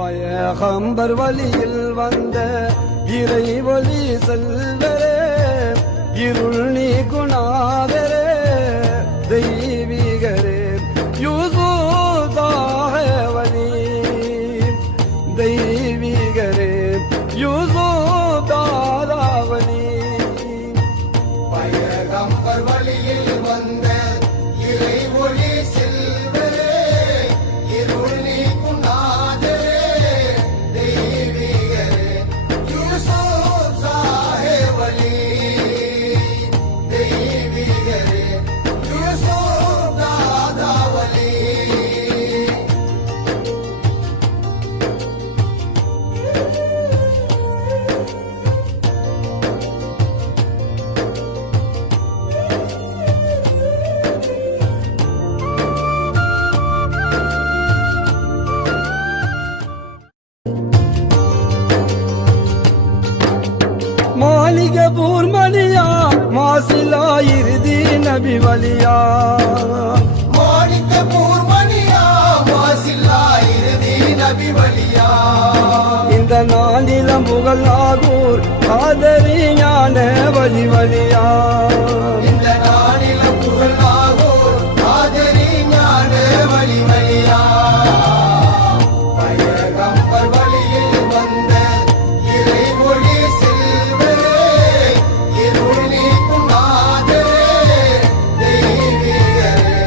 பயகம்பர் வழியில் வந்த இறை ஒளி செல்வரே, இருள் நீக்குநாதரே, தெய்வீகரே, யூசுஃபாக வழி, தெய்வீகரே, யூசுஃபாக வழி. பயகம்பர் வழியில் வந்த இறை ஒளி செல்வரே, இருள் நீக்குநாதரே, தெய்வீகரே, யூசுஃபாக வழி, தெய்வீகரே, யூசுஃபாக வழி. மாளிக பூர்மணியா மாசிலா இறுதி நபி வலியா, மாணிக்க பூர்மணியா மாசில்லா இறுதி நபி வலியா, இந்த நாளிலம் புகழாகூர் காதரி ஞான வழி வலியா, இந்த நாளில புகழாகூர் காதரி ஞான வழி வலியா. பயகம்பர் வழியில் வந்த இறை ஒளி செல்வரே, இருள் நீக்கும் நாதரே, தெய்வீகரே,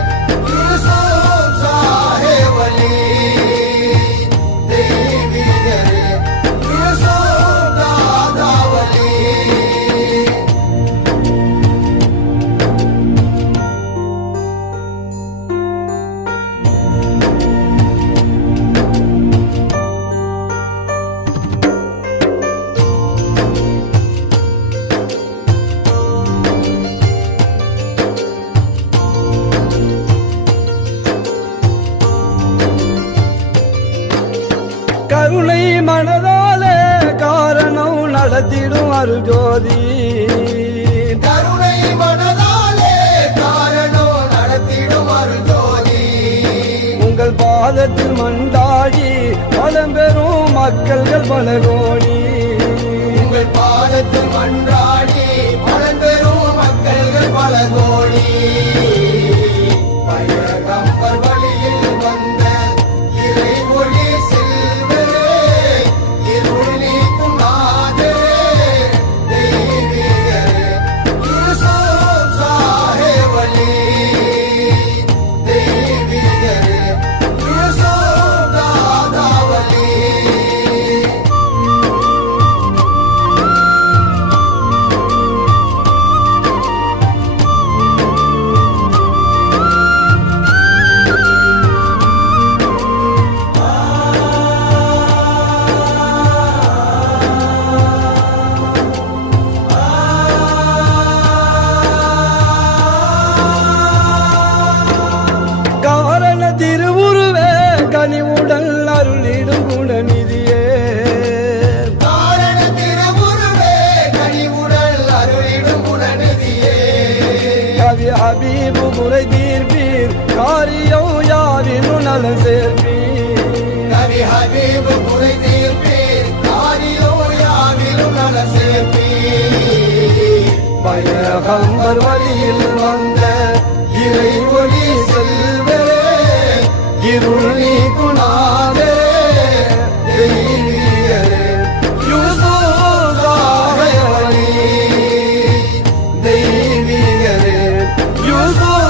யூசுஃபாக வழி, தெய்வீகரே, யூசுஃபாக வழி. கருணை மனதாலே காரணம் நடத்திடும் அருஜோதி, கருணை மனதாலே காரணம் நடத்திடும் அருள் ஜோதி, உங்கள் பாதத்தில் மண்டாடி பலம் பெறும் மக்கள்கள் பல கோடி, உங்கள் பாதத்தில் மன்றாடி பலன் பெறும் மக்கள்கள் பல கோடி. பயகம்பர் வழியில் வந்த இறை ஒளி செல்வரே, இருள் நீக்கும் நாதரே, தெய்வீகரே, யூசுஃபாக வழி, தெய்வீகரே, யூசுஃபாக வழி. காரண திருவுருவே கனிவுடல் அருளிடும் குணநிதியே, காரண திருவுருவே கனிவுடல் அருளிடும் குணநிதியே, கவி ஹபீபு முறை தீர்ப்பீர் காரியம் யாரினும் நலம் சேர்ப்பீர், கவி ஹபீபு குறை தீர்ப்பீர், காரியோ யாவிலும் நல சேர்ப்பீர். பயகம்பர் வழியில் வந்த இறை ஒளி செல்வரே, இருள் நீக்குநாதரே, தெய்வீகரே, யூசுஃபாக வழி, தெய்வீகரே, யூசுஃபாக